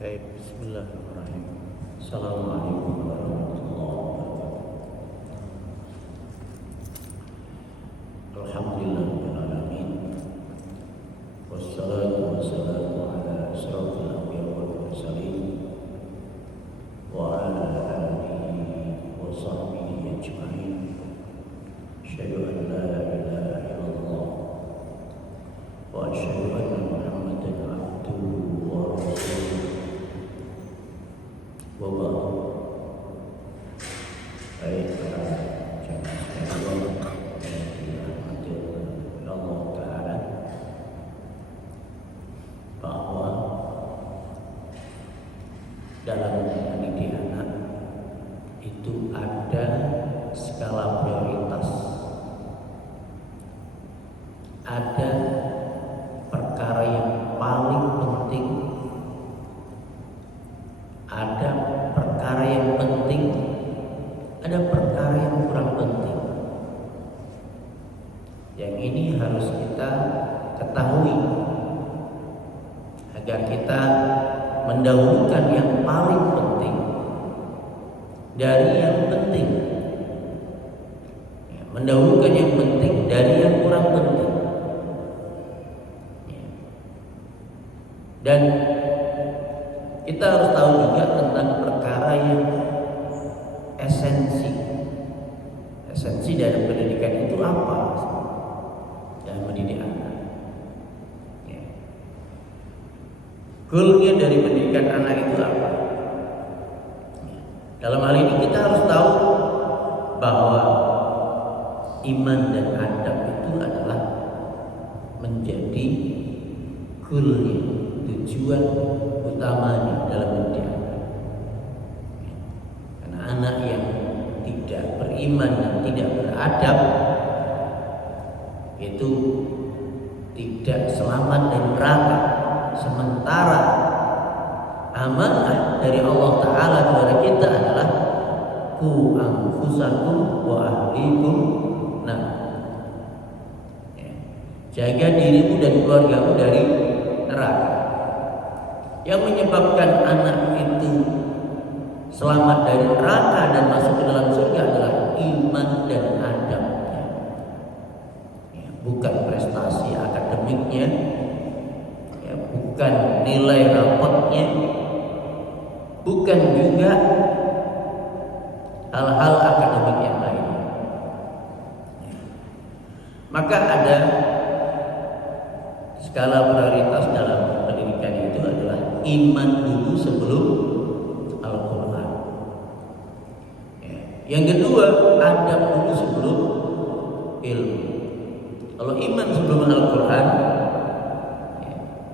Baik, bismillahirrahmanirrahim. Assalamualaikum warahmatullahi wabarakatuh. Alhamdulillahirabbil alamin. Wassalatu wassalamu ala asyrofil anbiya'i wal mursalin wa ala alihi wa sahbihi ajma'in. Asyhadu an la ilaha illallah wa asyhadu anna Muhammadan abduhu wa rasuluh. Baik para jamaah sekalian yang dirahmati Allah Ta'ala, bahwa dalam mendidik anak itu ada skala prioritas, ada perkara yang paling penting, ada perkara yang penting, ada perkara yang kurang penting. Yang ini harus kita ketahui agar kita mendahulukan yang paling penting dari yang penting, mendahulukan yang penting dari yang kurang penting. Dan kita harus tahu juga tentang perkara yang esensi dari pendidikan itu apa dalam mendidik anak. Goalnya dari pendidikan anak itu apa? Dalam hal ini kita harus tahu bahwa iman dan adab itu adalah menjadi goalnya, tujuan utamanya dalam mendidik anak. Karena anak yang tidak beriman dan tidak beradab itu tidak selamat dari neraka. Sementara amanah dari Allah Ta'ala kepada kita adalah ku anfusakum wa ahlikum nar. Jaga dirimu dan keluargamu dari neraka. Yang menyebabkan anak itu selamat dari neraka dan masuk ke dalam surga adalah iman dan adabnya, bukan prestasi akademiknya, bukan nilai rapotnya, bukan juga hal-hal akademik yang lainnya. Maka ada skala prioritas dalam pendidikan itu adalah iman dulu sebelum Al-Quran. Yang kedua, adab dulu sebelum ilmu. Kalau iman sebelum Al-Quran,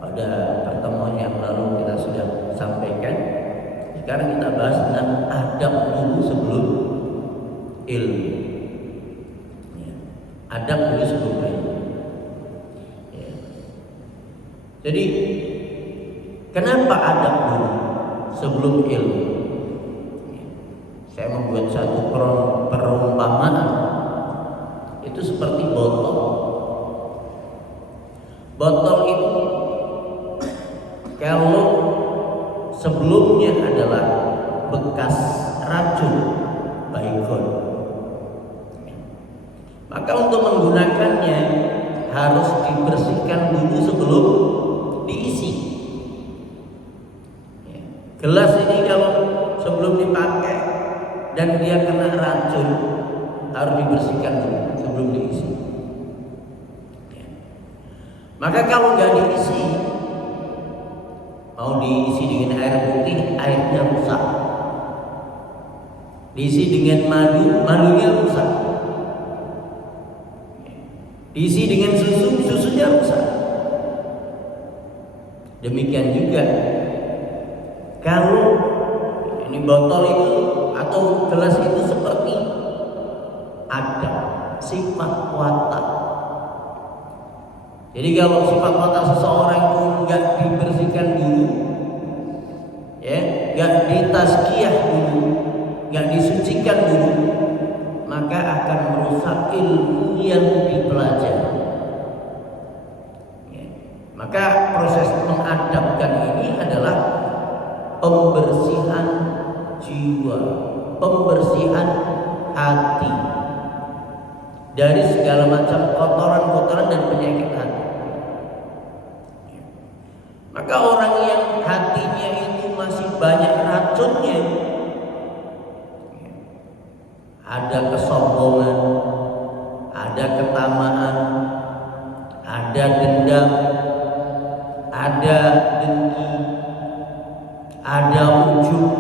pada pertemuan yang lalu kita sudah sampaikan. Sekarang kita bahas tentang adab dulu sebelum ilmu. Adab dulu sebelum ilmu. Jadi kenapa adab dulu sebelum ilmu? Saya membuat satu perumpamaan. Itu seperti botol. Botol itu kalau sebelumnya adalah bekas racun baygon, maka untuk menggunakannya harus dibersihkan dulu sebelum diisi. Gelas ini kalau sebelum dipakai dan dia kena racun harus dibersihkan dulu sebelum diisi. Maka kalau nggak diisi, mau diisi dengan air putih, airnya rusak. Diisi dengan madu, madunya rusak. Diisi dengan susu, susunya rusak. Demikian juga kalau ini botol itu atau gelas itu seperti ada sifat watak. Jadi kalau sifat watak seseorang itu enggak dibersihkan dulu, enggak ditazkiyah dulu, enggak disucikan dulu, maka akan merusak ilmu yang dipelajari. Maka proses mengadabkan ini adalah Maka orang yang hatinya itu masih banyak racunnya, ada kesombongan, ada ketamaan, ada dendam, ada dengki, ada ujub.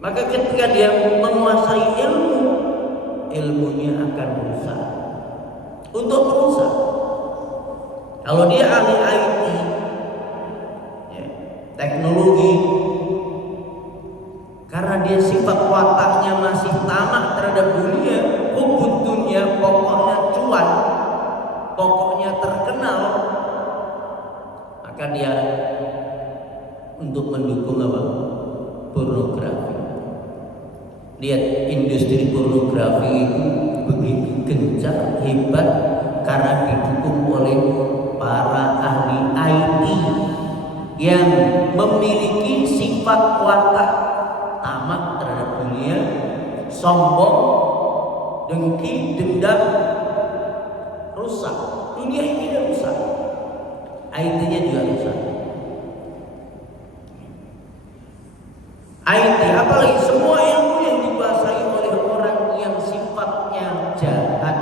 Maka ketika dia menguasai ilmu, ilmunya akan berusaha untuk merusak. Kalau dia ahli IT, ya, teknologi, karena dia sifat wataknya masih tamak terhadap dunia, hubud dunia, pokoknya cuan, pokoknya terkenal, maka dia untuk mendukung apa? Pornografi. Lihat industri pornografi itu begitu gencar, hebat, karena didukung oleh para ahli IT yang memiliki sifat watak tamak terhadap dunia, sombong, dengki, dendam, rusak. Dunia ini sudah rusak, IT-nya juga rusak. IT, apalagi semua ilmu yang dikuasai oleh orang yang sifatnya jahat,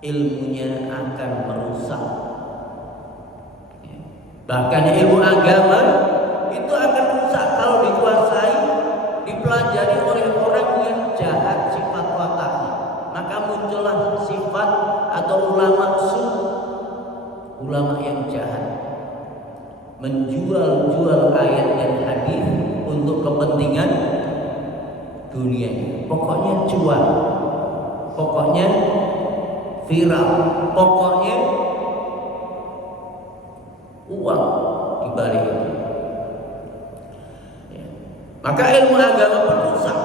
ilmunya akan merusak. Bahkan ilmu agama itu akan rusak kalau dikuasai, dipelajari oleh orang yang jahat sifat wataknya. Maka muncullah sifat atau ulama su, ulama yang jahat, menjual-jual ayat dan hadis untuk kepentingan dunia. Pokoknya cuan, pokoknya viral, pokoknya uang dibalik itu. Ya. Maka ilmu agama pun rusak.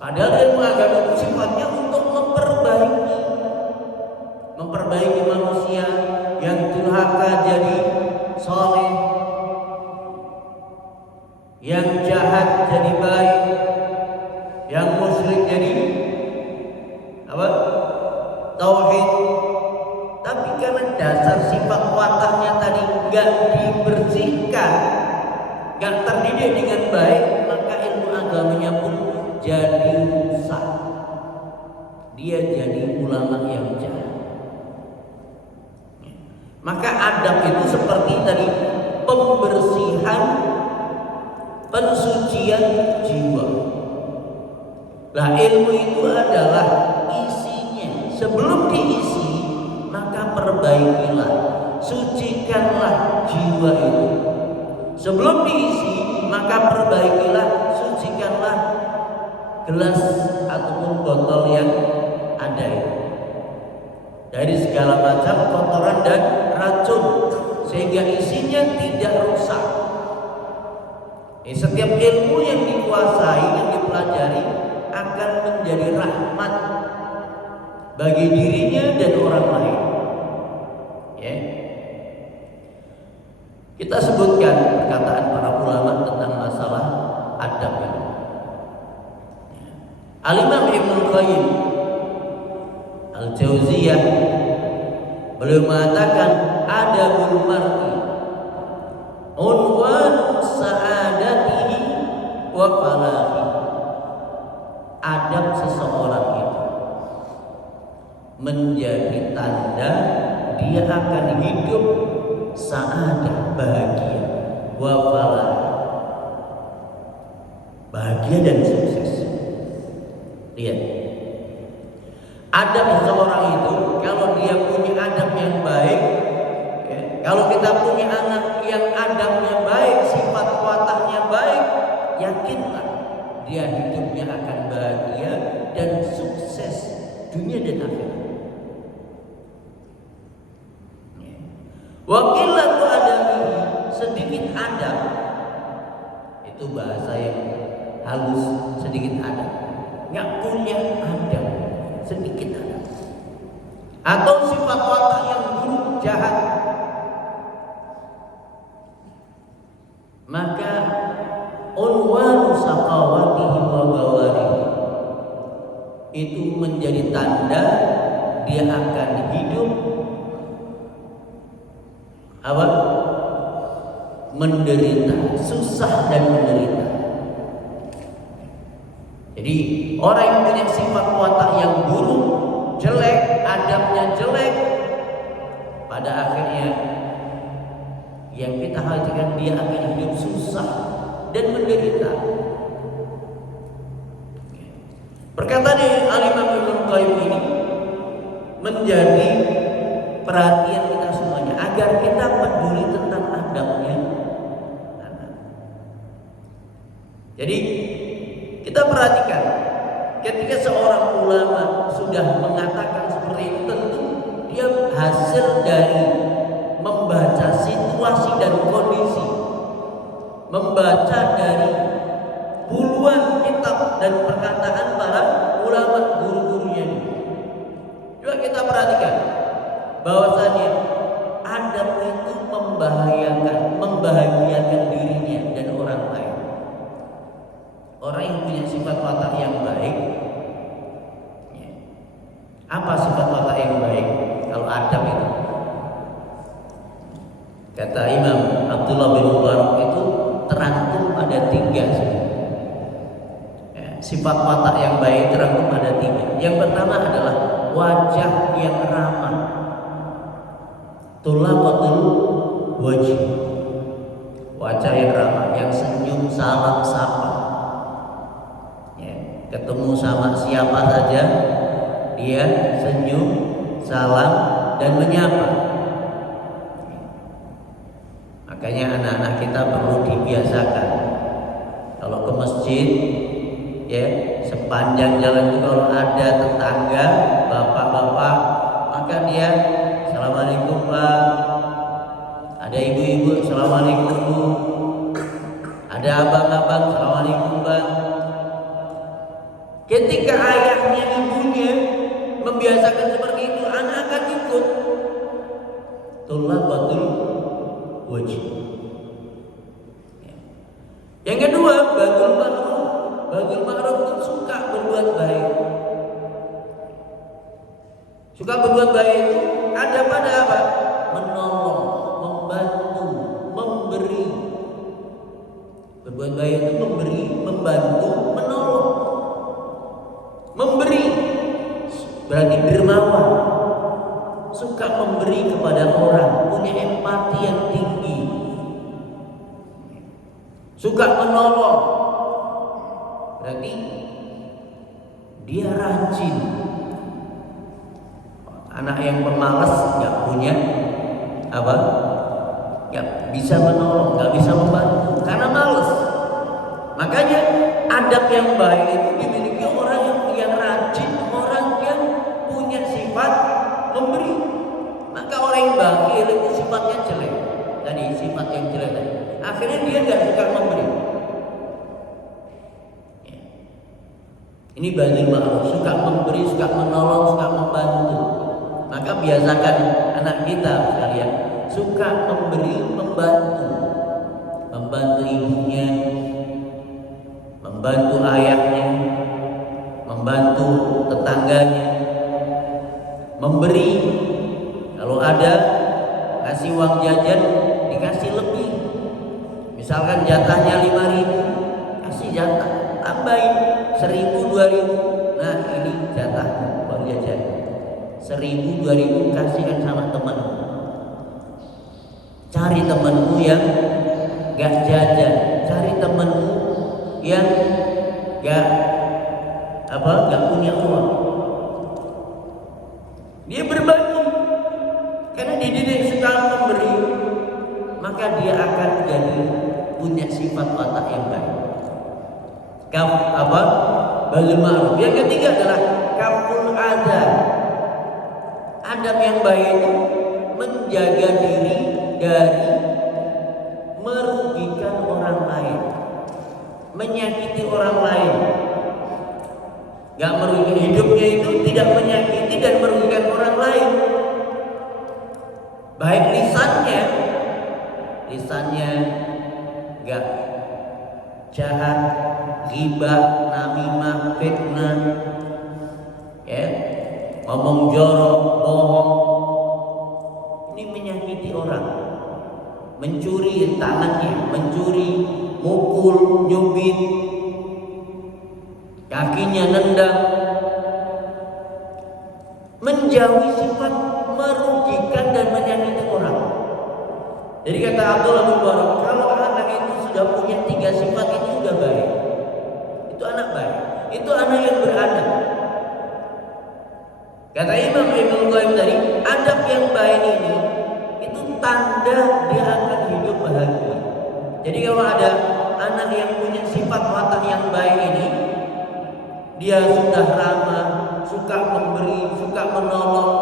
Padahal ilmu agama itu sifatnya untuk memperbaiki manusia yang durhaka jadi soleh, yang jahat jadi baik, yang musyrik jadi apa? Tauhid. Tapi karena dasar sifat wataknya tadi gak dibersihkan, gak terdidik dengan baik, maka ilmu agamanya pun jadi rusak. Dia jadi ulama yang jahat. Maka adab itu seperti tadi, pembersihan, pensucian jiwa. Lah ilmu itu adalah isinya. Sebelum diisi, maka perbaikilah, sucikanlah jiwa itu. Sebelum diisi, maka perbaikilah, sucikanlah gelas ataupun botol yang ada itu dari segala macam kotoran dan racun, sehingga isinya tidak rusak. Setiap ilmu yang dikuasai, yang dipelajari akan menjadi rahmat bagi dirinya dan orang lain. Ya. Kita sebutkan perkataan para ulama tentang masalah adab ini. Al-Imam Ibnu Qayyim Al-Jauziyah beliau mengatakan, adabul mar'i unwan sa'adatihi wa falahi. Adab seseorang itu menjadi tanda dia akan hidup sa'adah, bahagia, wa falah, bahagia dan sukses. Lihat, adab seseorang itu, kalau dia punya adab yang baik, ya, kalau kita punya anak yang adabnya baik, sifat wataknya baik, yakinlah dia hidupnya akan bahagia dan sukses dunia dan akhirat. Wakilatu adabi, sedikit adab, itu bahasa yang halus, sedikit adab, nggak punya adab, sedikit adab, atau sifat watak yang buruk, jahat, maka unwanu saqawatihi wa bawarihi, itu menjadi tanda dia akan hidup apa? Menderita, susah dan menderita. Jadi orang yang punya sifat watak yang buruk, jelek, adabnya jelek, pada akhirnya yang kita khawatirkan dia akan hidup susah dan menderita. Perkataan Al-Imam Ibnu Qayyim ini menjadi perhatian kita semuanya agar kita peduli tentang adabnya anak. Jadi kita perhatikan ketika seorang ulama sudah mengatakan seperti itu, tentu dia hasil dari membaca situasi dan kondisi, membaca dari puluhan kitab dan perkataan para ulama guru-gurunya. Coba kita perhatikan bahwasanya adab itu membahagiakan dirinya dan orang lain. Orang yang punya sifat watak yang baik, apa sifat watak yang baik? Kalau adab itu, kata Imam Abdullah bin Mubarak, itu terangkum pada 3. Sifat watak yang baik terangkum pada 3. Yang pertama adalah wajah yang ramah, tulaqatul wajh, wajah yang ramah, yang senyum, salam, sapa. Ketemu sama siapa saja dia senyum, salam, dan menyapa. Makanya anak-anak kita perlu dibiasakan kalau ke masjid, ya, sepanjang jalan itu kalau ada tetangga, bapak-bapak, maka dia assalamualaikum Pak. Ada ibu-ibu assalamualaikum Bu. Ada abang-abang assalamualaikum Bang. Ketika ayahnya, ibunya membiasakan seperti itu, anak akan ikut. Tulaqatul wajh. Yang kedua, bagul ma'ruf. Bagul ma'ruf itu suka berbuat baik. Suka berbuat baik itu ada pada apa? Menolong, membantu, memberi. Berbuat baik itu memberi, membantu, menolong. Memberi berarti dermawan, suka memberi kepada orang, punya empati yang tinggi, suka menolong, berarti dia rajin. Anak yang pemalas nggak punya apa? Nggak bisa menolong, nggak bisa membantu karena malas. Makanya adab yang baik itu dimiliki orang yang rajin, orang yang punya sifat memberi. Maka orang yang bakhil itu sifatnya jelek. Tadi sifat yang jelek tadi. Akhirnya dia nggak suka memberi. Ini bazil ma'ruf, suka memberi, suka menolong, suka membantu. Maka biasakan anak kita sekalian suka memberi, membantu. Membantu ibunya, membantu ayahnya, membantu tetangganya, memberi. Kalau ada kasih uang jajan, dikasih lebih. Misalkan jatahnya 5.000, kasih jatah, tambahin 1.000, 2.000. Nah ini jatah uang jajan, 1.000, 2.000 kasihkan sama teman. Cari temanmu yang gak jajan, cari temanmu yang gak punya uang. Dia berbagi karena dididik suka memberi, maka dia akan jadi punya sifat watak yang baik. Bazil ma'ruf. Yang ketiga adalah kaful adab. Adab yang baik itu menjaga diri dari merugikan orang lain, menyakiti orang lain. Gak merugikan, hidupnya itu tidak menyakiti dan merugikan orang lain. Baik lisannya gak jahat, ghibah, namimah, fitnah, ya, ngomong jorok, bohong. Ini menyakiti orang. mencuri tangannya, mencuri, mukul, nyubit, kakinya nendang, menjauhi sifat merugikan dan menyakiti orang. Jadi kata Abdullah bin Mubarak, kalau anak itu sudah punya 3 sifat itu sudah baik. Itu anak baik. Itu anak yang beradab. Kata Imam Ibnu Qayyim tadi, adab yang baik ini itu tanda dia akan hidup bahagia. Jadi kalau ada anak yang punya sifat watak yang baik ini, dia sudah ramah, suka memberi, suka menolong,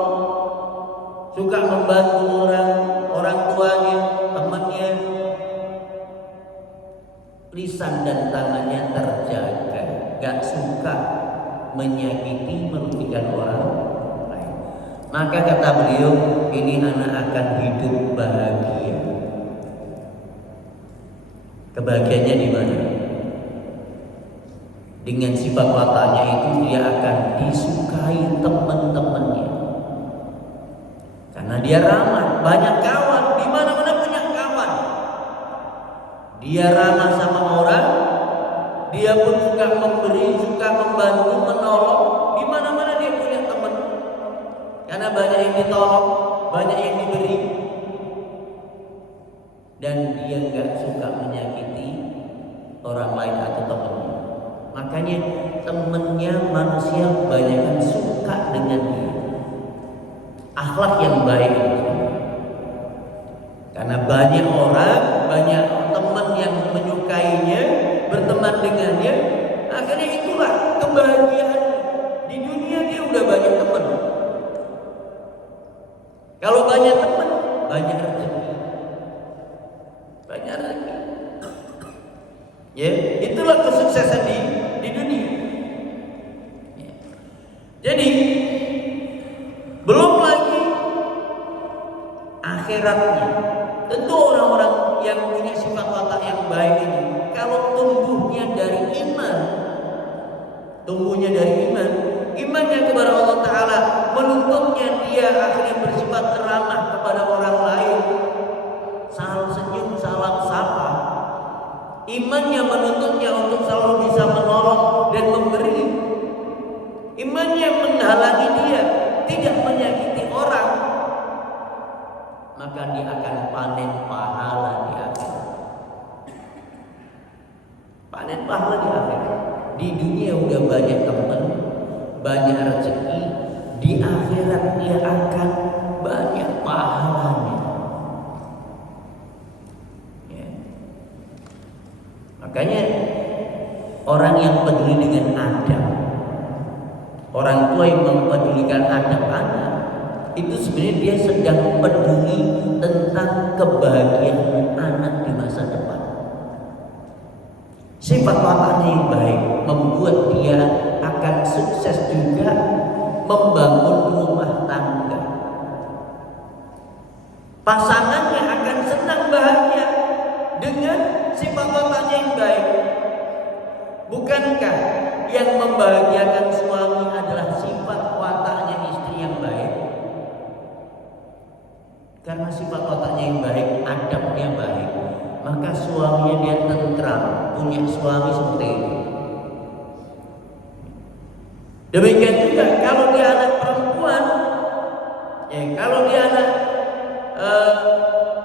suka membantu orang tuanya, temannya, lisan dan tangannya terjaga, gak suka menyakiti, merugikan orang lain. Maka kata beliau, ini anak akan hidup bahagia. Kebahagiaannya di mana? Dengan sifat wataknya itu dia akan disukai teman-temannya. Karena dia ramah, banyak kawan, di mana-mana punya kawan. Dia ramah sama orang, dia pun suka memberi, suka membantu, menolong. Di mana-mana dia punya teman. Karena banyak yang ditolong, banyak yang diberi. Dan dia nggak suka menyakiti orang lain atau temannya. Makanya temannya manusia banyak yang suka dengan dia. Akhlak yang baik. Karena banyak orang, banyak teman yang menyukainya, berteman dengannya, akhirnya itulah kebahagiaan. Di dunia dia udah banyak teman. Kalau banyak teman, banyak rezeki. Banyak rezeki. Ya, itulah kesuksesan di dunia. Ya. Jadi belum lagi akhiratnya. Tentu orang-orang yang punya sifat watak yang baik ini, kalau tumbuhnya dari iman, imannya kepada Allah Ta'ala menuntutnya dia akhirnya bersifat ramah kepada orang lain, salam senyum, salam sapa. Imannya menuntutnya untuk selalu bisa menolong dan memberi. Imannya menghalangi dia tidak menyakiti orang, maka dia akan panen pahala di akhirat. Panen pahala di akhirat. Di dunia udah banyak teman, banyak rezeki. Di akhirat dia akan banyak pahalanya. Ya. Makanya orang yang peduli dengan adab, orang tua yang mempedulikan adab anak, itu sebenarnya dia sedang peduli tentang kebahagiaan anak di masa depan. Sifat wataknya yang baik membuat dia akan sukses juga membangun rumah tangga. Pasangannya akan senang bahagia dengan sifat wataknya yang baik. Bukankah yang membahagiakan suami adalah sifat wataknya istri yang baik? Karena sifat wataknya yang baik, adabnya baik, maka suaminya dia tentram, punya suami seperti itu. Demikian juga kalau dia anak perempuan, kalau dia anak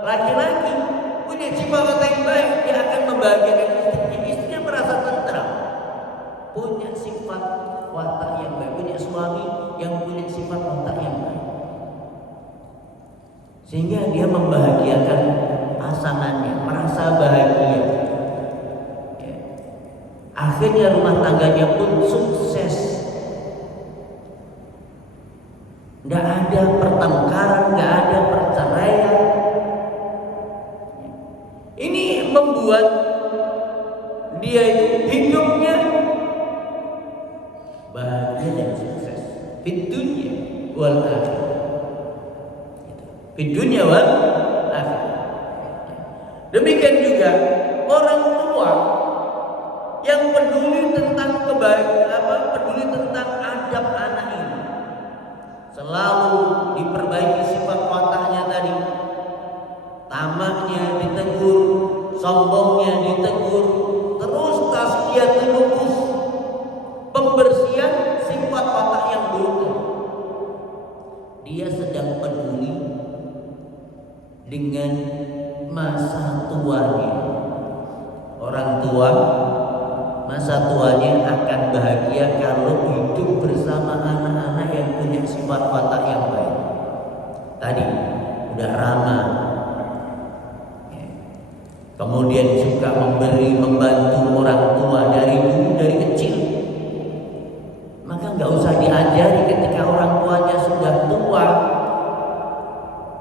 laki-laki, punya sifat watak yang baik, dia akan membahagiakan istrinya. Istrinya merasa tentram, punya sifat watak yang baik, punya suami yang punya sifat watak yang baik, sehingga dia membahagiakan pasangannya, merasa bahagia. Ya. Akhirnya rumah tangganya pun sukses. Tidak ada pertengkaran, tidak ada perceraian. Ini membuat dia itu hidupnya bahagia dan sukses di dunia wal akhirat. Di dunia wal akhirat. Demikian juga orang tua yang peduli tentang kebahagiaan, peduli tentang adab anak ini, selalu diperbaiki sifat wataknya tadi, tamaknya dengan masa tuanya. Orang tua masa tuanya akan bahagia kalau hidup bersama anak-anak yang punya sifat watak yang baik. Tadi udah ramah, kemudian suka memberi, membantu orang tua dari dulu, dari kecil. Maka nggak usah diajari ketika orang tuanya sudah tua,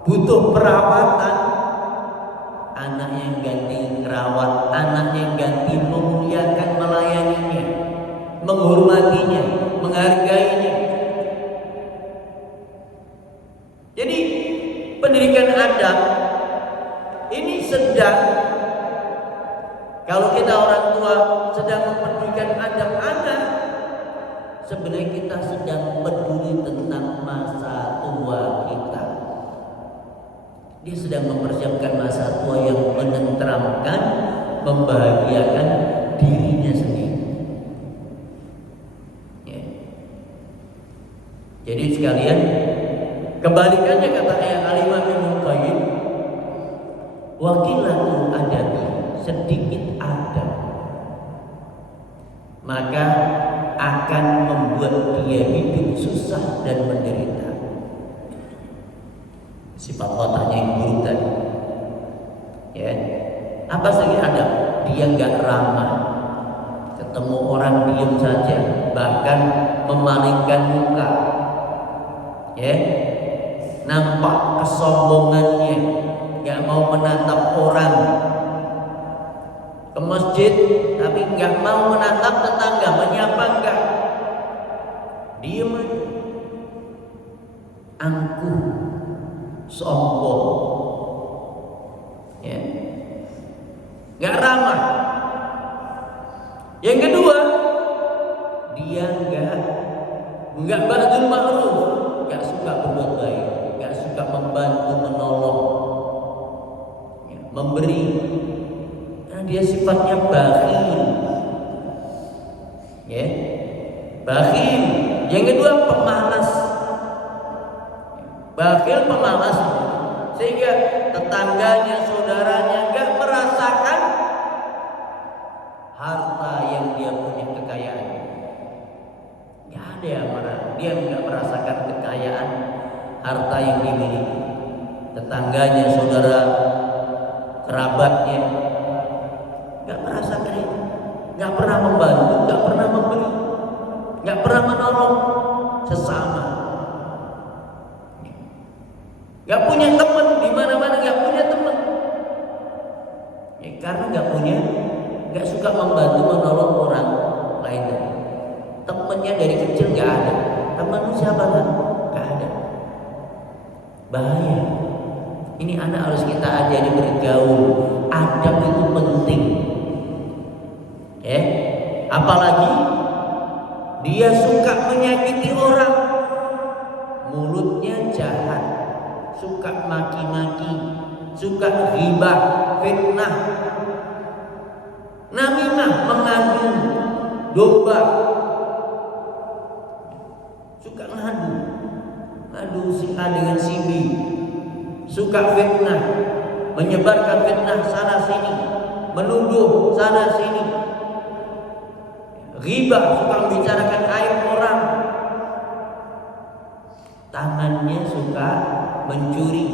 butuh perawatan, anaknya yang ganti merawat, anaknya yang ganti memuliakan, melayaninya, menghormatinya, menghargainya. Jadi pendidikan adab ini sedang, kalau kita orang tua sedang mempendidikan adab anak, sebenarnya kita sedang peduli tentang masa tua kita. Dia sedang mempersiapkan masa tua yang menenteramkan, membahagiakan dirinya sendiri. Ya. Jadi sekalian, kebalikannya kata Al-Imam Ibnu Qayyim, wakilatul adabi, sedikit adab maka akan membuat dia hidup susah dan menderita. Sifat wataknya yang buruk tadi, ya, apa saja ada, dia nggak ramah, ketemu orang diam saja, bahkan memalingkan muka, ya, nampak kesombongannya, nggak mau menatap orang. Ke masjid tapi nggak mau menatap tetangga, menyapa enggak, diem aja, angkuh, sombong, ya, nggak ramah. Yang kedua, dia nggak ba'dul ma'ruf, nggak suka berbuat baik, nggak suka membantu, menolong, ya, memberi. Nah, dia sifatnya bakhil, ya, bakhil. Yang kedua, pemalas, bakhil, pemalas, sehingga tetangganya, saudaranya nggak merasakan harta yang dia punya, kekayaan. Nggak ada yang dia nggak merasakan kekayaan, harta yang dimiliki. Tetangganya, saudara, kerabatnya nggak merasakan itu, nggak pernah membantu, nggak pernah memberi, nggak pernah menolong sesama. Nggak punya teman, di mana-mana nggak punya teman, ya, karena nggak suka membantu, menolong orang lain. Temannya dari kecil nggak ada. Temanmu siapa kan? Nggak ada. Bahaya. Ini anak harus kita ajari bergaul. Adab itu penting. Ya, apalagi dia suka menyakiti orang, mulutnya jahat, suka maki-maki, suka ghibah, fitnah, namimah, mengadu domba, suka ngadu si A dengan si B, suka fitnah, menyebarkan fitnah sana sini, menuduh sana sini, ghibah, suka membicarakan aib orang, tangannya suka mencuri,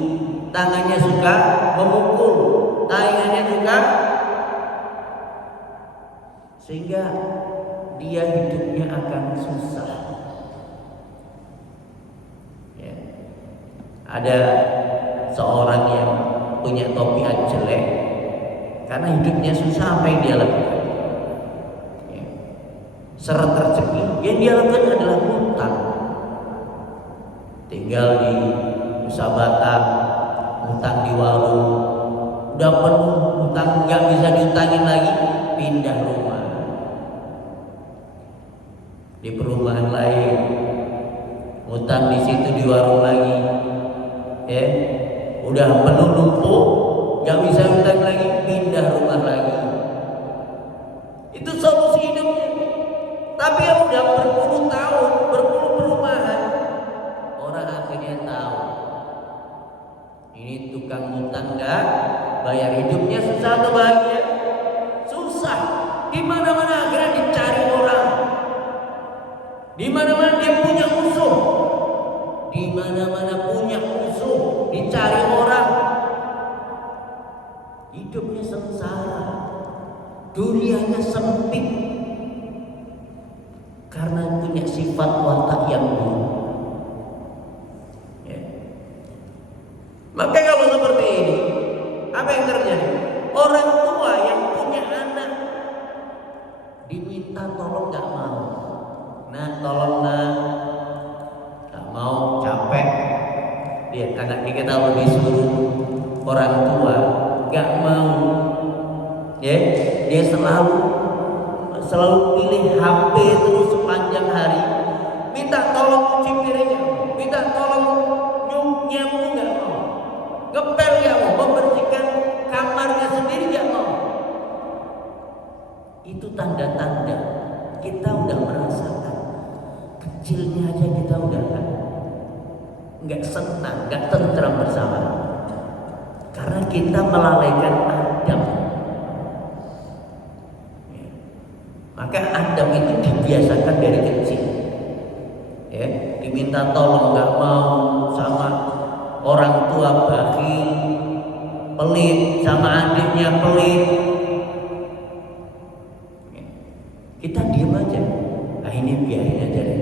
tangannya suka memukul, tangannya suka, sehingga dia hidupnya akan susah. Ya. Ada seorang yang punya tabiat jelek, karena hidupnya susah, apa yang dia lakukan? Ya. Seret rezeki, yang dia lakukan adalah hutang. Tinggal di Nusa Batam, hutang di warung, udah penuh hutang, nggak bisa diutangin lagi, pindah rumah di perumahan lain, hutang di situ di warung lagi, ya, udah penuh numpuk, nggak bisa hutang lagi, pindah rumah lagi. Itu solusi hidupnya. Tapi yang udah berpuluh tahun, berpuluh perumahan, orang akhirnya tahu Ini tukang utang nggak bayar, hidupnya susah atau bahagia? Susah. Di mana-mana akhirnya dicari orang. Di mana-mana dia punya musuh. Di mana-mana punya musuh, dicari orang. Hidupnya sengsara. Dunianya sempit. Karena punya sifat watak yang buruk. Ya. Maka kalau seperti ini, apa yang terjadi? Orang tua yang punya anak diminta tolong gak mau. Nah, tolong nah, gak mau, capek. Lihat anak kita kalau disuruh orang tua gak mau, ya, dia selalu pilih HP terus sepanjang hari. Minta tolong cuci piringnya, minta tolong nyapu gak mau, ngepel gak mau, membersihkan kamarnya sendiri gak mau. Itu tanda-tanda kita udah merasakan kecilnya aja kita udah nggak senang, nggak tentram bersama, karena kita melalaikan adab. Maka adab itu dibiasakan dari kecil, ya, diminta tolong nggak mau, sama orang tua bakhil, pelit, sama adiknya pelit, kita diam aja. Nah, ini biarin aja deh.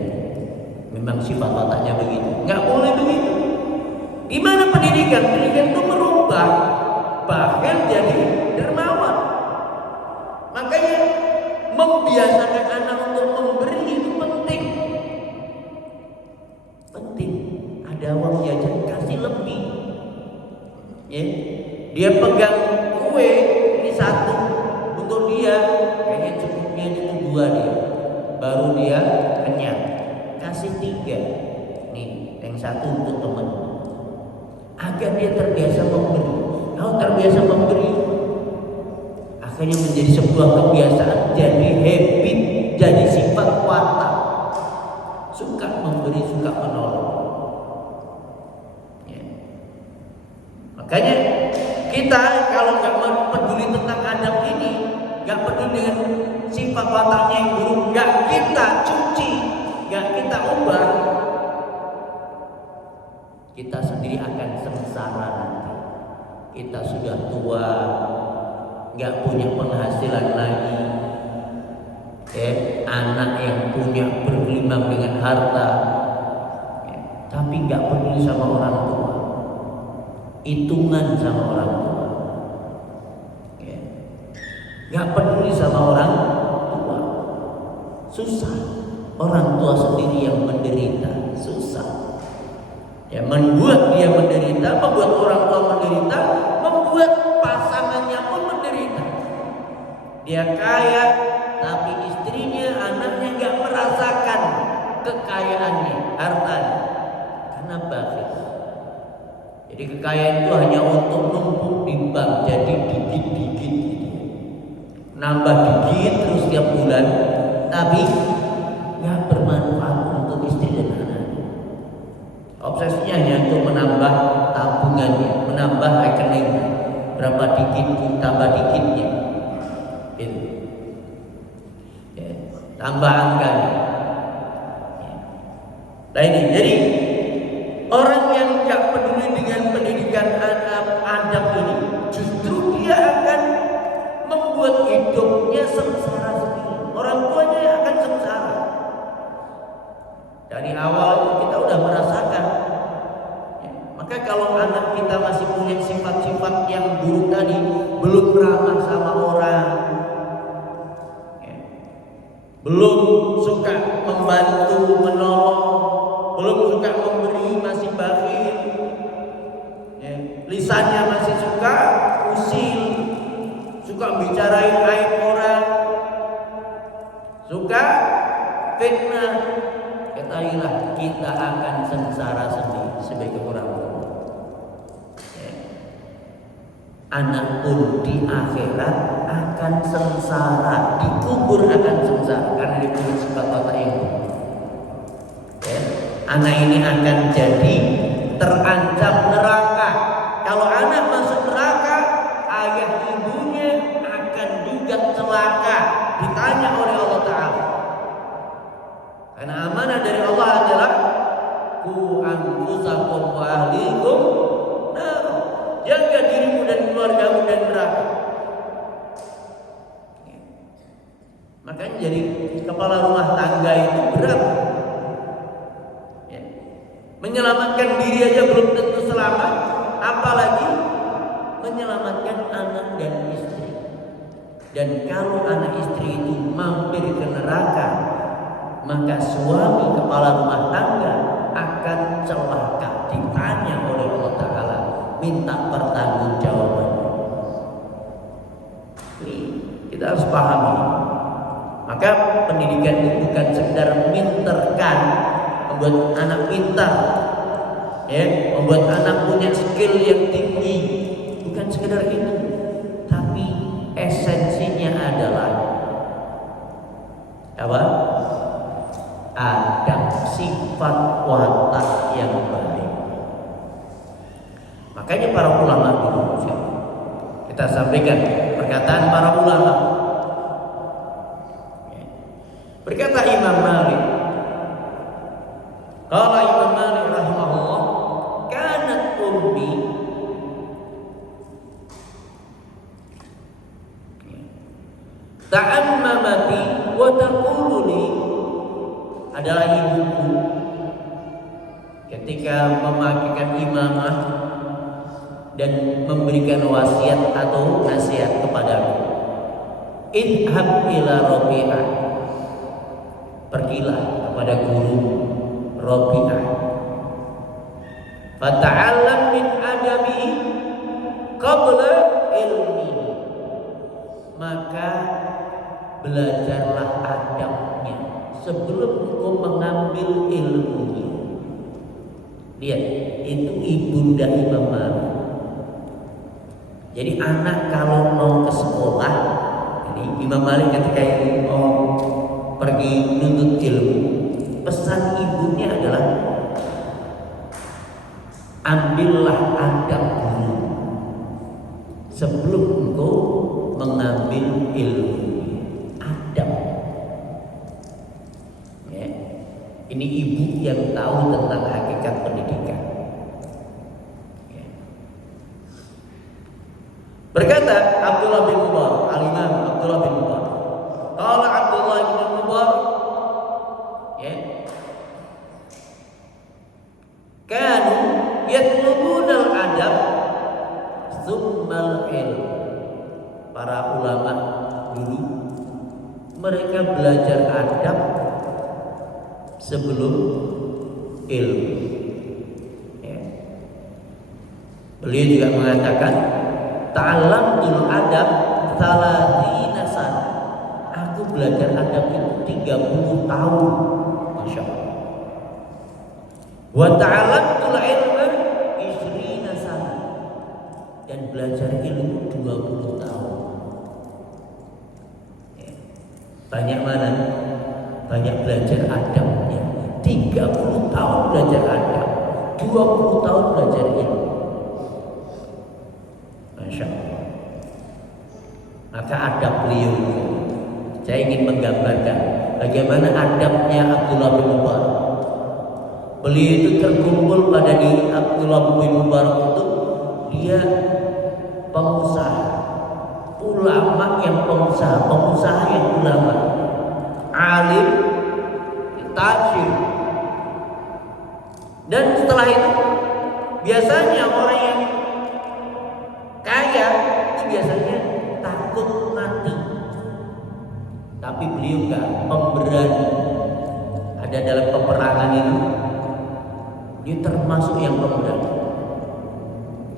Memang sifat wataknya begitu. Nggak boleh begitu. Gimana pendidikan? Pendidikan itu merubah bakhil jadi dermawan. Makanya membiasakan anak untuk memberi itu penting. Penting. Ada uang jajan kasih lebih. Ya. Dia pegang kue ini satu untuk dia, kayaknya cukupnya itu dua dia, baru dia kenyang. Kasih tiga, nih yang satu untuk teman, agar dia terbiasa memberi. Kalau terbiasa memberi, akhirnya menjadi sebuah kebiasaan, jadi habit, jadi sifat watak, suka memberi, suka menolong. Ya. Makanya kita kalau nggak peduli tentang adab ini, nggak peduli dengan sifat wataknya yang buruk, nggak kita cuci, nggak kita ubah, kita sendiri akan sengsara nanti. Kita sudah tua, nggak punya penghasilan lagi, ya, anak yang punya bergelimang dengan harta, ya, tapi nggak peduli sama orang tua, hitungan sama orang tua, ya, nggak peduli sama orang tua, susah. Orang tua sendiri yang menderita, susah. Ya, membuat dia menderita, membuat orang tua menderita, membuat pasangannya pun menderita. Dia kaya, tapi istrinya, anaknya nggak merasakan kekayaannya, hartanya, karena bakhil. Jadi kekayaan itu hanya untuk numpuk di bank, jadi dikit-dikit, nambah dikit terus tiap bulan, tapi nggak bermanfaat untuk istri dan anak. Obsesinya hanya untuk menambah tabungannya, menambah rekeningnya, berapa dikit tambah dikitnya, gitu. Ya, tambah angkanya. Ya. Nah ini, jadi orang yang nggak peduli dengan pendidikan adab ini, justru dia akan membuat hidupnya sengsara sendiri. Orang tuanya akan sengsara. Dari awal kita udah merasakan. Ya. Maka kalau anak kita masih punya sifat-sifat yang buruk tadi, belum ramah sama orang, ya, belum suka membantu, menolong, belum suka memberi, masih bakhil, ya, lisannya masih suka usil, suka bicarain aib orang, suka fitnah, ketahuilah kita akan sengsara sendiri sebagai orang tua. Ya. Anak pun di akhirat akan sengsara, dikubur akan sengsara karena dia punya sifat watak yang buruk. Ya. Anak ini akan jadi terancam neraka kalau anfusakum wa ahlikum nar. Jaga dirimu dan keluargamu dari neraka. Makanya jadi kepala rumah tangga itu berat. Ya. Menyelamatkan diri aja belum tentu selamat, apalagi menyelamatkan anak dan istri. Dan kalau anak istri itu mampir ke neraka, maka suami kepala rumah tangga akan celaka, ditanya oleh Allah Ta'ala, minta pertanggungjawaban. Ini kita harus pahami. Maka pendidikan itu bukan sekedar minterkan, membuat anak pintar, ya, membuat anak punya skill yang tinggi, bukan sekedar itu. Tapi esensinya adalah apa? Adab, sifat, watak yang baik. Makanya para ulama dulu, kita sampaikan perkataan para ulama. Berkata Imam Malik, qala Imam Malik rahimahullah, kanat ummi ta'ammamati wa taqulu li, adalah ibuku ketika memakikan imamah dan memberikan wasiat atau nasihat kepadaku, idhab ila Rabi'ah, pergilah kepada guru Rabi'ah, fata'allam min adabi qabla ilmi, maka belajarlah adabnya sebelum engkau mengambil ilmunya. Lihat, itu ibunda Imam Malik. Jadi anak kalau mau ke sekolah, jadi Imam Malik ketika itu mau pergi nuntut ilmu, pesan ibunya adalah ambillah adab dulu sebelum engkau mengambil ilmu. Adab. Ya. Ini ibu yang tahu tentang hakikat pendidikan. Ya. Berkata Abdullah bin Mubarak, al-Imam Abdullah bin Mubarak, qala Abdullah bin Mubarak, ya, kanu yatlubuna al-adab tsummal ilm. Para ulama dulu mereka belajar adab sebelum ilmu. Ya. Beliau juga mengatakan, ta'allamtul adab thalathina sana. Aku belajar adab itu 30 tahun. Masya Allah. Wa ta'allamtul ilma 20 sana. Dan belajar ilmu 20 tahun. Banyak mana? Banyak belajar adabnya. 30 tahun belajar adab, 20 tahun belajar ilmu. Masya Allah. Maka adab beliau, saya ingin menggambarkan bagaimana adabnya Abdullah bin Mubarak. Beliau itu terkumpul pada diri Abdullah bin Mubarak itu, dia pengusaha, ulama yang pengusaha, pengusaha yang ulama, alim, tajir. Dan setelah itu biasanya orang yang kaya itu biasanya takut mati, tapi beliau enggak, pemberani. Ada dalam peperangan ini dia termasuk yang pemberani,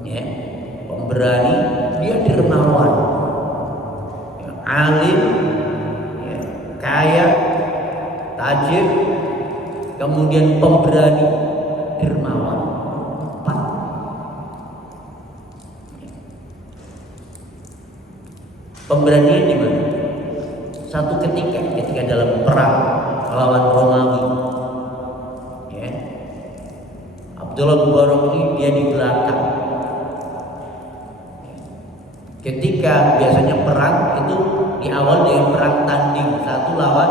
ya, pemberani. Dia dermawan, alim, ya, kaya, tajir, kemudian pemberani, dermawan. 4. Pemberanian di mana? Satu ketika dalam perang melawan Romawi, ya, Abdullah bin Mubarak ini dia di belakang. Ketika biasanya perang itu di awal dengan perang tanding 1 lawan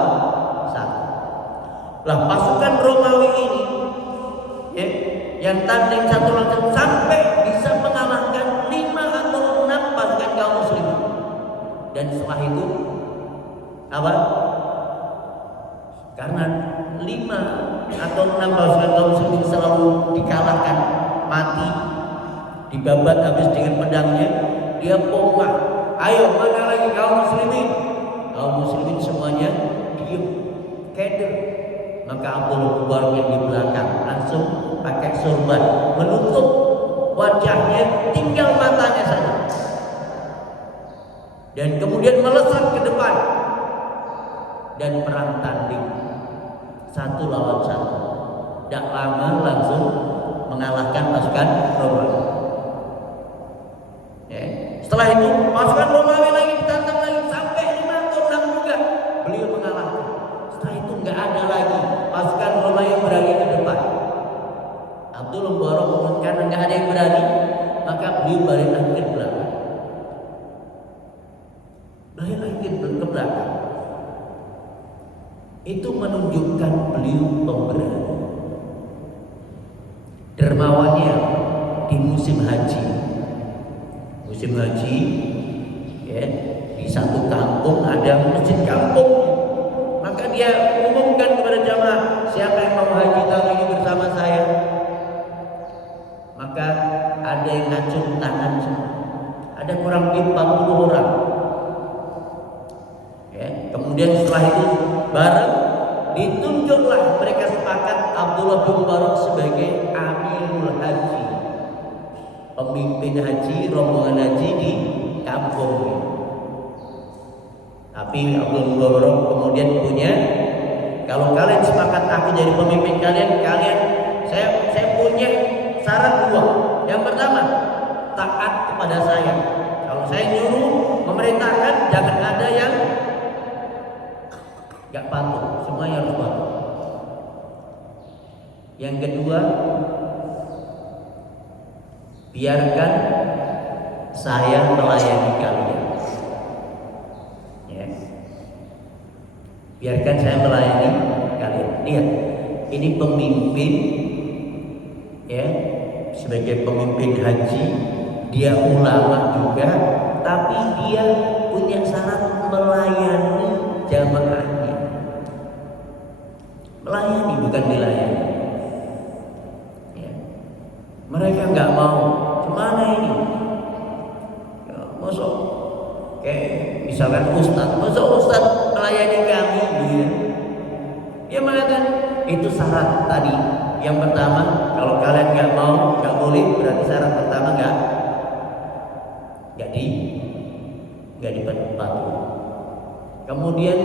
1. Lah pasukan Romawi ini, ya, yang tanding satu lawan sampai bisa mengalahkan 5 atau 6 pasukan kaum muslimin. Dan setelah itu apa? Karena 5 atau 6 pasukan kaum muslimin selalu dikalahkan, mati, dibabat habis dengan pedangnya, dia pongah, ayo mana lagi kaum muslimin? Kaum muslimin semuanya diam, keder. Maka Abdul Mubarak yang di belakang langsung pakai sorban menutup wajahnya, tinggal matanya saja, dan kemudian melesat ke depan dan perang tanding 1 lawan 1. Tidak lama langsung mengalahkan pasukan Romawi. Ya. Setelah itu pasukan Romawi lagi ditantang lagi sampai 5 atau 6 juga, beliau mengalahkan. Setelah itu nggak ada lagi pasukan Romawi yang berani ke depan. Abdul Mubarak karena nggak ada yang berani, maka beliau balik lagi ke belakang. Balik lagi ke belakang. Itu menunjukkan beliau pemberani. Dermawannya di musim haji. Musim haji, ya, di satu kampung ada masjid kampung. Maka dia umumkan kepada jamaah, siapa yang mau haji tahun ini bersama saya? Maka ada yang ngacung tangan semua. Ada kurang lebih 40 orang. Ya, kemudian setelah itu bareng ditunjuklah, mereka sepakat Abdullah bin Mubarak sebagai Amirul Haji, pemimpin haji, rombongan haji di kampung. Tapi Abdullah bin Mubarak kemudian punya, kalau kalian sepakat aku jadi pemimpin kalian, saya punya syarat 2. Yang pertama, taat kepada saya. Kalau saya nyuruh memerintahkan, jangan ada yang gak patuh, semuanya harus patuh. Yang kedua, biarkan saya melayani kalian. Ya. Biarkan saya melayani kalian. Lihat, ini pemimpin, ya, sebagai pemimpin haji, dia ulama juga, tapi dia punya syarat melayani jamaahnya. Melayani bukan dilayani. Ya. Mereka nggak mau. Gimana ini? Ya, masuk kayak misalkan ustadz, masuk ustadz melayani kami, dia. Dia mengatakan itu syarat tadi. Yang pertama, kalau kalian nggak mau, nggak boleh. Berarti syarat pertama nggak dipatuhi. Kemudian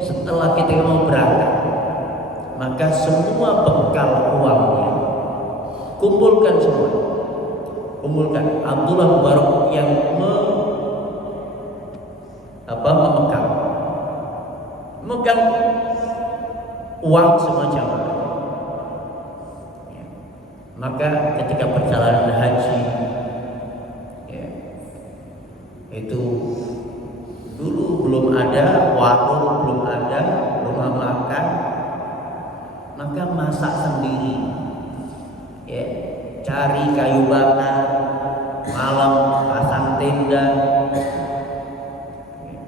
setelah kita mau berangkat, maka semua bekal uangnya kumpulkan semua. Kumpulkan. Abdullah Mubarak yang memegang uang semua jamaah. Ya. Maka ketika perjalanan haji, ya, itu dulu belum ada warung, belum ada rumah makan, maka masak sendiri, ya, cari kayu bakar, malam pasang tenda, ya.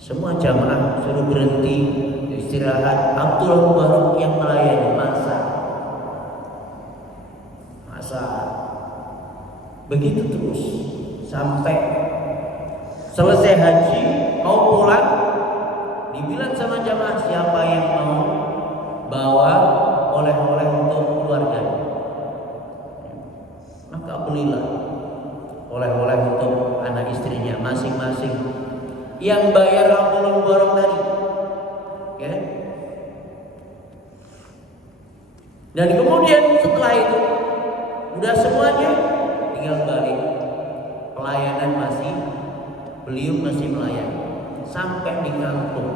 Semua jamaah suruh berhenti istirahat. Abdullah Mubarak yang melayani, masak. Begitu terus sampai selesai haji, mau pulang, dibilang sama jamaah, siapa yang mau bawa oleh-oleh untuk keluarga, maka belilah oleh-oleh untuk anak istrinya masing-masing. Yang bayar Abdullah Mubarak tadi, ya. Dan kemudian setelah itu udah semuanya, tinggal balik. Pelayanan beliau masih melayani sampai di kampung.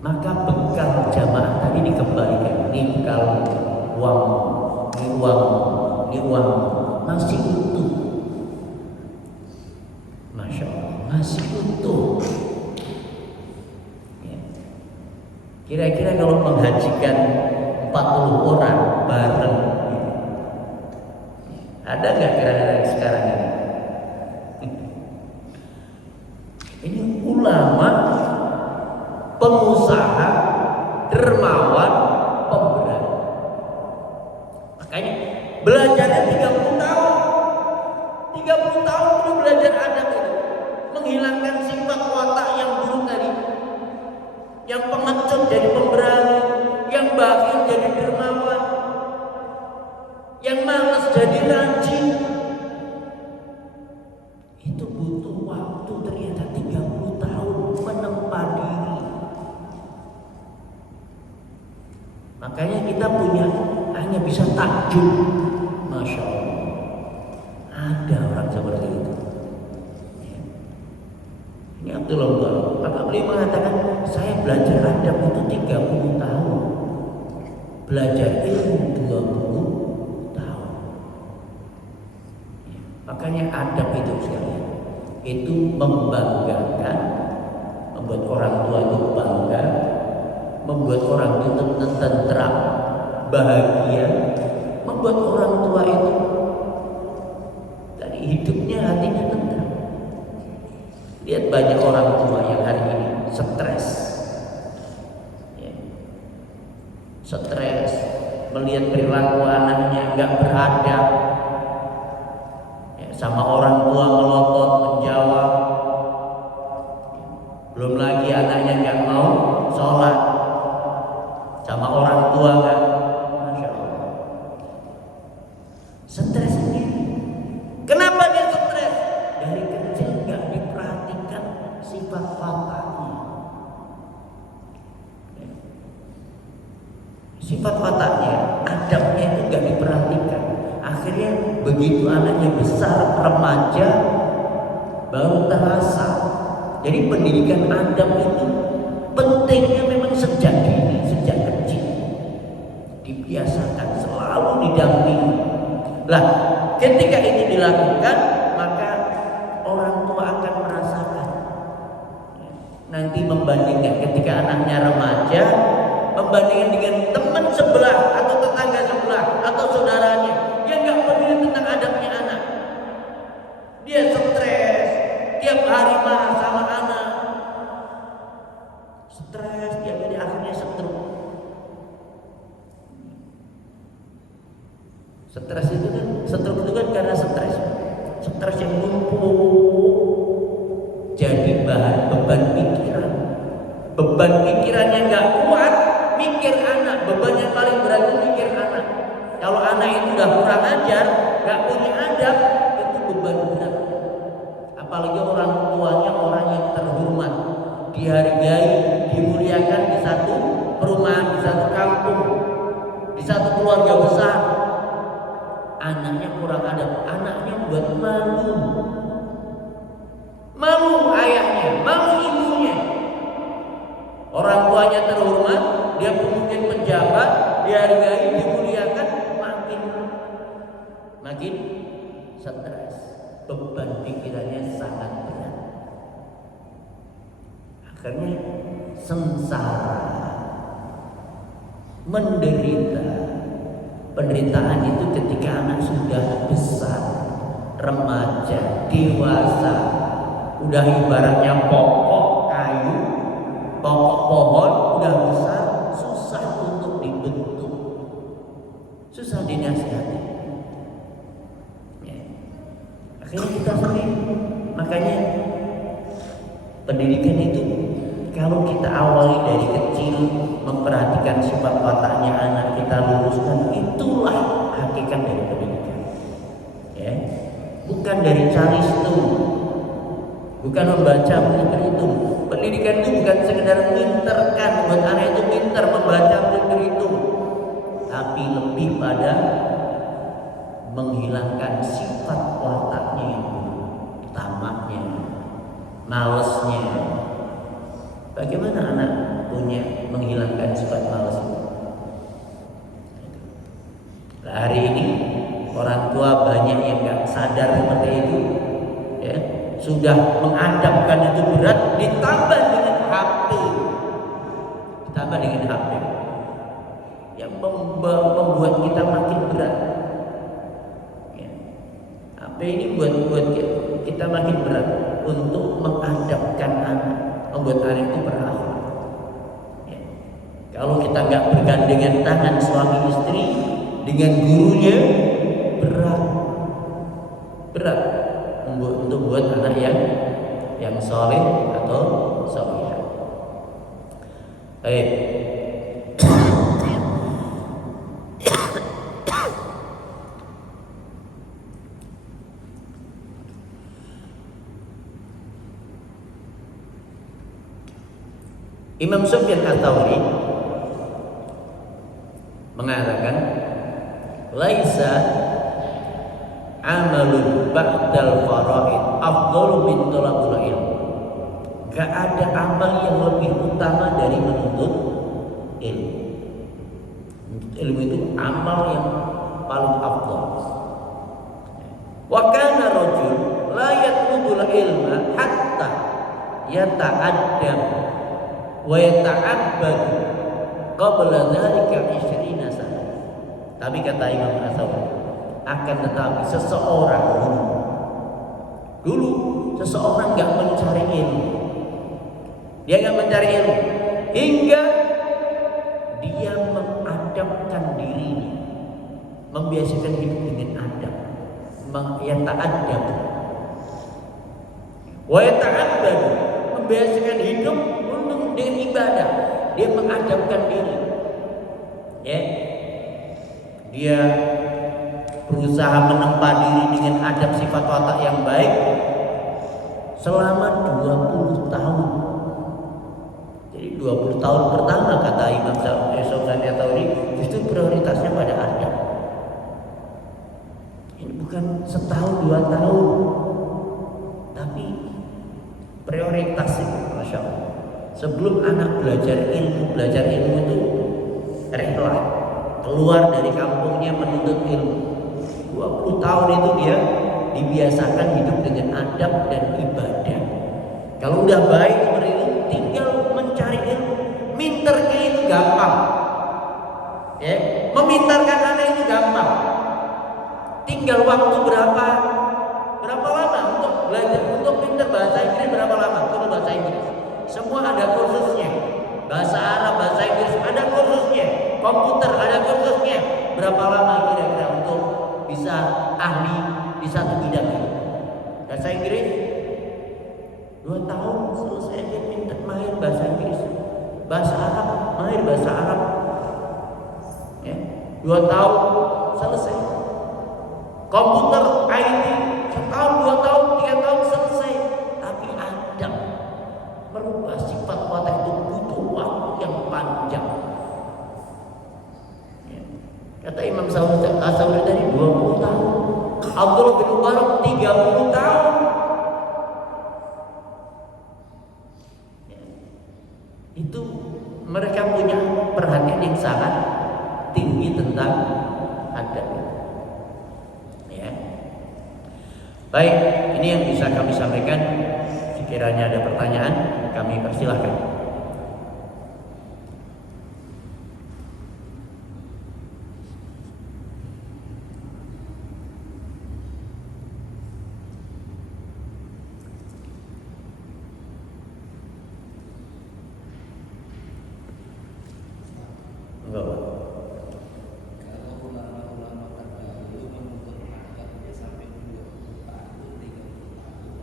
Maka bekal jamaah tadi dikembalikan. Ini bekal uang, ini uang masih utuh. Masya Allah, masih utuh. Ya. Kira-kira kalau menghajikan 40 orang bareng. Ada nggak kira-kira sekarang ini? Ini ulama, pengusaha, dermawan, pemberani. Makanya belajarnya 30 tahun. 30 tahun dulu belajar adab itu. Menghilangkan sifat watak yang buruk tadi. Yang pengecut jadi pemberani, yang bakhil jadi dermawan, yang malas jadi rajin. Itu butuh waktu ternyata 30 tahun menempa diri. Makanya kita punya hanya bisa takjub. Masya Allah, ada orang seperti itu. Ini Abdullah Mubarak. Maka beliau mengatakan, saya belajar adab itu 30 tahun, belajar ilmu 20 tahun. Makanya adab itu sekalian, itu membanggakan, membuat orang tua itu bangga, membuat orang itu tentram, bahagia, membuat orang tua itu dari hidupnya hatinya tentram. Lihat banyak orang tua yang hari ini stres, ya. Stres melihat perilaku anaknya nggak beradab, ya, sama orang tua melotot menjawab, belum lagi anaknya nggak mau sholat, sama orang tua kan, Masya Allah, stres sendiri. Kenapa dia stres? Dari kecil nggak diperhatikan sifat wataknya. Sifat wataknya, adabnya itu nggak diperhatikan. Akhirnya begitu anaknya besar, remaja, baru terasa. Jadi pendidikan adab itu pentingnya memang sejak dini, sejak kecil. Dibiasakan, selalu didampingi. Lah, ketika ini dilakukan, maka orang tua akan merasakan. Nanti membandingkan ketika anaknya remaja, membandingkan dengan teman sebelah atau tetangga sebelah atau saudaranya yang nggak peduli tentang adabnya anak. Dia stres, tiap hari marah sama anak, stres, dia jadi akhirnya stroke. Stres itu kan, stroke itu kan karena stres yang numpuk jadi bahan beban pikiran. Beban pikirannya nggak kuat, mikir anak. Beban yang paling berat itu mikir anak. Kalau anak itu udah kurang ajar, nggak punya adab, itu beban berat. Apalagi orang tuanya orang yang terhormat, dihargai, dimuliakan di satu perumahan, di satu kampung, di satu keluarga besar. Anaknya kurang adab, anaknya buat malu. Malu ayahnya, malu ibunya. Orang tuanya terhormat, dia mungkin pejabat, dihargai, dimuliakan, makin stres. Beban pikirannya sangat berat. Akhirnya sengsara, menderita. Penderitaan itu ketika anak sudah besar, remaja, dewasa, udah ibaratnya pokok kayu, pokok pohon udah besar, susah untuk dibentuk, susah dinasihati. Ya. Akhirnya kita sendiri. Makanya pendidikan itu kalau kita awali dari kecil, memperhatikan sifat wataknya anak, kita luruskan, itulah hakikat dari pendidikan. Ya. Bukan dari calistung, bukan membaca berhitung. Pendidikan itu bukan sekedar pinterkan, buat anak itu pintar membaca berhitung, tapi lebih pada menghilangkan sifat wataknya yang buruk, tamaknya, malesnya. Bagaimana anak punya menghilangkan sifat malas itu? Nah, hari ini orang tua banyak yang nggak sadar seperti itu, ya, sudah mengadapkan itu berat, ditambah dengan HP, yang membuat kita makin berat. Ya. HP ini buat kita makin berat untuk mengadapkan anak, membuat anak itu berakhlak. Ya. Kalau kita nggak bergandengan tangan suami istri dengan gurunya, berat untuk buat anak yang soleh atau solehah. Baik. Imam Sufyan Ats-Tsauri mengatakan, laisa amalun ba'dal faraid afdalu min talabul ilm. Gak ada amal yang lebih utama dari menuntut ilmu. Ilmu itu amal yang paling afdal. Wa kana rajul la yatlubul ilma hatta yata'addam wa yata'abbad qabla dzalika 20 sana. Tapi kata Imam Ats-Tsauri, akan tetapi seseorang dulu seseorang nggak mencari ilmu, dia nggak mencari ilmu hingga dia mengadapkan dirinya, membiasakan hidup dengan adab, yata'addab wa yata'abbad, membiasakan hidup dengan ibadah, dia mengadapkan diri, ya, dia berusaha menempa diri dengan adab sifat watak yang baik selama 20 tahun. Jadi 20 tahun pertama kata Imam Sufyan Ats-Tsauri justru prioritasnya pada adab. Ini bukan setahun 2 tahun, tapi prioritasnya, masya Allah. Sebelum anak belajar ilmu itu rela keluar dari kampungnya menuntut ilmu. 20 tahun itu dia dibiasakan hidup dengan adab dan ibadah. Kalau udah baik seperti itu, tinggal mencari ilmu. Minternya itu gampang, ya, memintarkan anak itu gampang. Tinggal waktu berapa lama untuk belajar, untuk pintar bahasa Inggris berapa lama? Untuk bahasa Inggris semua ada kursusnya. Bahasa Arab, bahasa Inggris ada kursusnya. Komputer ada kursusnya. Berapa lama kira-kira untuk bisa ahli di satu bidang ini? Bahasa Inggris 2 tahun selesai dia minta mahir bahasa Inggris. Bahasa Arab, mahir bahasa Arab, ya, 2 tahun selesai. Komputer IT 1 tahun, 2 tahun, 3 tahun selesai. Tapi adab, merubah sifat watak itu butuh waktu yang panjang. Kata Imam Ats-Tsauri tadi 20 tahun, Abdullah bin Mubarak 30 tahun. Itu mereka punya perhatian yang sangat tinggi tentang adab. Ya. Baik, ini yang bisa kami sampaikan. Sekiranya ada pertanyaan, kami persilahkan. Enggak, Pak. Kalau ulama-ulama terdahulu menuntut adab dia sampai 20 tahun, 30 tahun,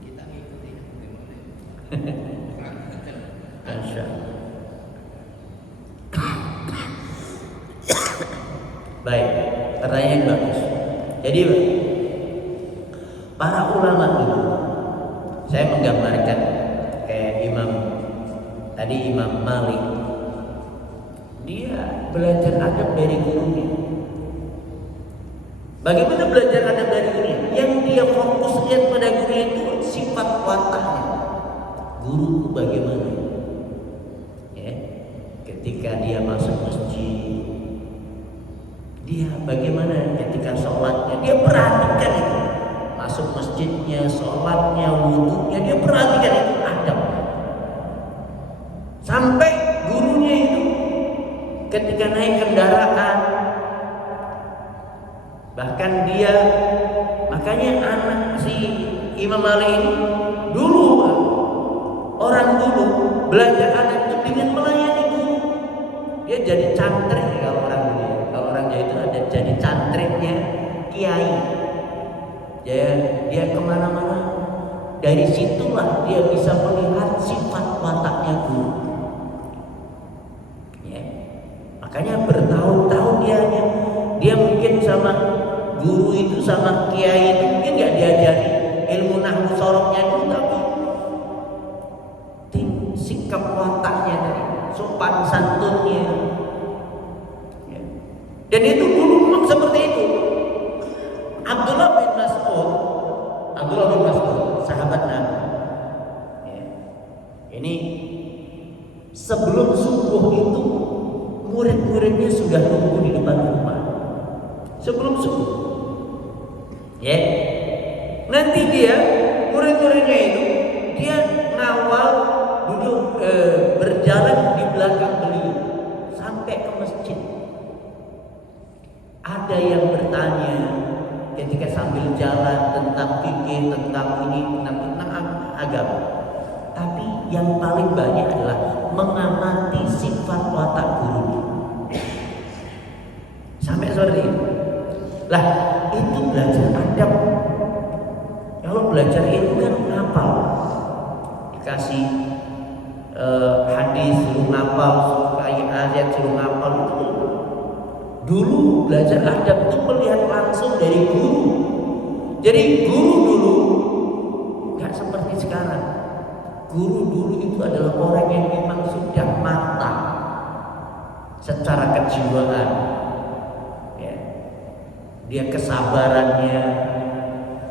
kita ngikutin bagaimana? Masya Allah. Baik, pertanyaan bagus. Jadi para ulama dulu, saya menggambarkan kayak Imam Malik. Dia belajar adab dari gurunya. Bagaimana belajar adab dari gurunya? Yang dia fokus lihat pada gurunya itu sifat wataknya. Guru bagaimana? Ya, ketika dia masuk masjid, dia bagaimana ketika sholatnya? Dia perhatikan itu. Masuk masjidnya, sholatnya, wudunya, dia perhatikan itu adab. Sampai gurunya itu ketika ketika naik kendaraan, bahkan dia, makanya anak si Imam Ali ini dulu, orang dulu belajar anak itu dengan melayani guru. Dia jadi cantrik kalau orang dulu, kalau orang Jawa itu ada jadi cantriknya kiai. Dia kemana-mana. Dari situlah dia bisa melihat sifat wataknya guru. Ya. Makanya bertahun-tahun dia mungkin sama guru itu, sama kiai itu mungkin nggak diajari ilmu nahwu sorofnya itu, tapi sikap wataknya tadi, sopan santunnya. Ya. Dan itu dulu memang seperti itu. Abdullah bin Mas'ud, sahabat Nabi. Ya. Ini sebelum subuh itu murid-muridnya sudah nunggu di depan rumah. Sebelum subuh. Ya. Nanti dia murid-muridnya itu dia ngawal duduk berjalan di belakang beliau sampai ke masjid. Ada yang bertanya ketika sambil jalan tentang fikih, tentang ini, tentang agama. Tapi yang paling banyak adalah mengamati sifat watak gurunya. Sampai seperti itu. Lah, itu belajar adab. Kalau belajar itu kan ngapal. Dikasih hadis suruh ngapal, ayat suruh ngapal itu. Dulu belajar adab itu melihat langsung dari guru. Jadi guru dulu nggak seperti sekarang. Guru dulu itu adalah orang yang memang sudah matang secara kejiwaan. Ya. Dia kesabarannya,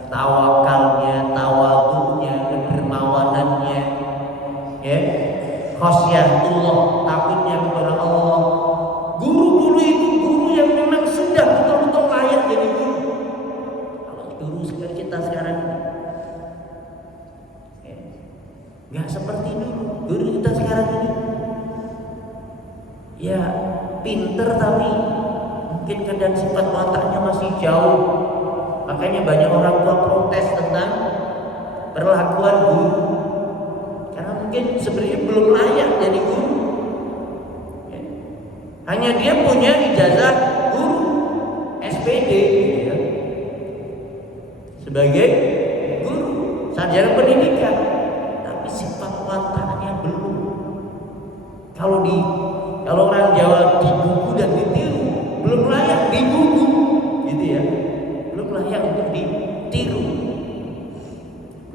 tawakalnya, tawadhunya, kedermawanannya, ya, khasyatullah, takutnya kepada Allah. Guru dulu itu guru yang memang sudah betul-betul layak jadi guru. Kalau guru kita sekarang nggak seperti dulu. Guru kita sekarang ini ya pinter tapi mungkin kadang sifat wataknya masih jauh. Makanya banyak orang tua protes tentang perlakuan guru, karena mungkin sebenarnya belum layak jadi guru. Hanya dia punya ijazah guru, SPD, ya, sebagai guru, sarjana pendidikan, tapi sifat wataknya belum. Kalau orang Jawa digugu dan ditiru, belum layak digugu, gitu ya, belum layak untuk ditiru,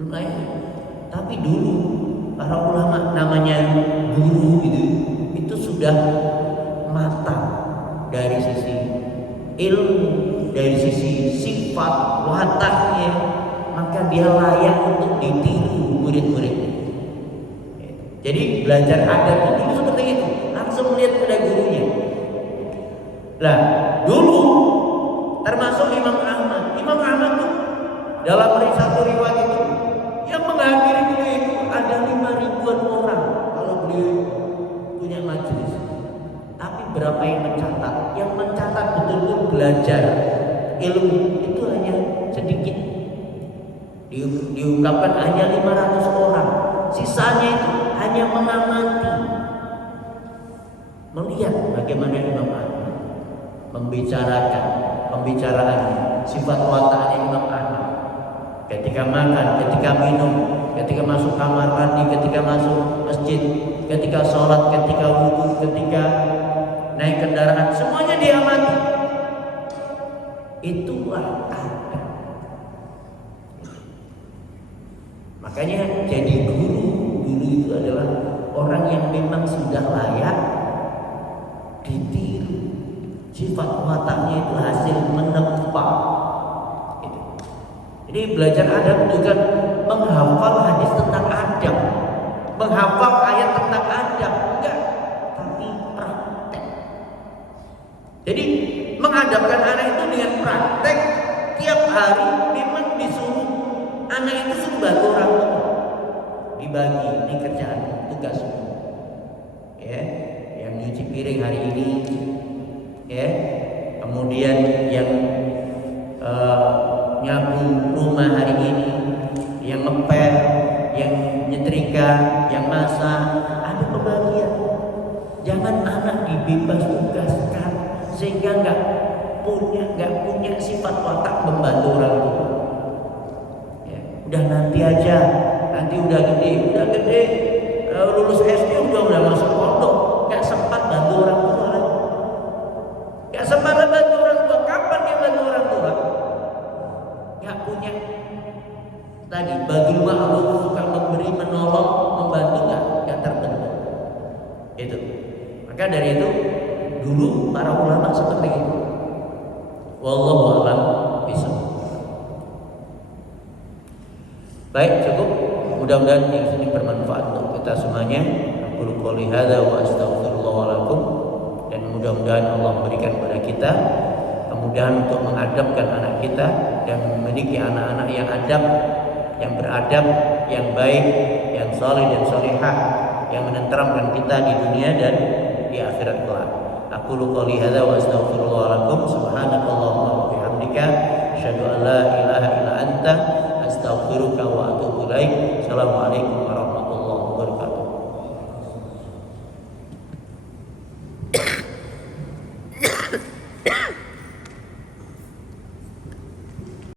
belum layak. Tapi dulu para ulama namanya guru itu sudah matang dari sisi ilmu, dari sisi sifat wataknya, maka dia layak untuk ditiru murid-muridnya. Jadi belajar adab itu seperti itu, langsung melihat pada gurunya. Lah dulu termasuk Imam Ahmad tuh dalam satu riwayat itu yang menghadiri beliau itu ada 5.000-an orang kalau beliau punya majelis. Tapi berapa yang mencatat? Yang mencatat betul-betul belajar ilmu itu hanya sedikit. Diungkapkan hanya 500 orang. Sisanya itu hanya mengamati, melihat bagaimana Imam Ahmad membicarakan pembicaraannya, sifat wataknya Imam Ahmad. Ketika makan, ketika minum, ketika masuk kamar mandi, ketika masuk masjid, ketika sholat, ketika wudhu, ketika naik kendaraan, semuanya diamati. Itulah adab. Makanya jadi guru dulu itu adalah orang yang memang sudah layak ditiru. Sifat wataknya itu hasil menempa. Jadi belajar adab juga menghafal hadis tentang adab, menghafal ayat tentang adab, enggak, tapi praktek. Jadi menghadapkan anak itu dengan praktek tiap hari. Memang disuruh anak itu suruh bantu orang tua, dibagi ini kerjaan tugas, ya, yang nyuci piring hari ini sehingga nggak punya sifat watak membantu orang tua. Ya, udah nanti aja, nanti udah gede, lulus SD udah masuk pondok, nggak sempat bantu orang tua lagi. Nggak sempat bantu orang tua. Kapan dia bantu orang tua? Nggak punya tadi bagi ma'ruf, suka memberi, menolong, membantu, nggak terbentuk. Itu. Maka dari itu dulu para ulama seperti itu. Wallahu a'lam bishawab. Baik, cukup. Mudah-mudahan yang sini bermanfaat untuk kita semuanya. Aku qouli hadza wa astaghfirullah lakum, dan mudah-mudahan Allah memberikan kepada kita kemudahan untuk mengadabkan anak kita dan memiliki anak-anak yang adab, yang beradab, yang baik, yang saleh dan salihah, yang menenteramkan kita di dunia dan di akhirat kelak. Aku qouli hadza wa astaghfirullah lakum. Subhanakallahumma wa bihamdika asyhadu an la ilaha illa anta astaghfiruka wa atubu ilaik. Assalamualaikum warahmatullahi wabarakatuh.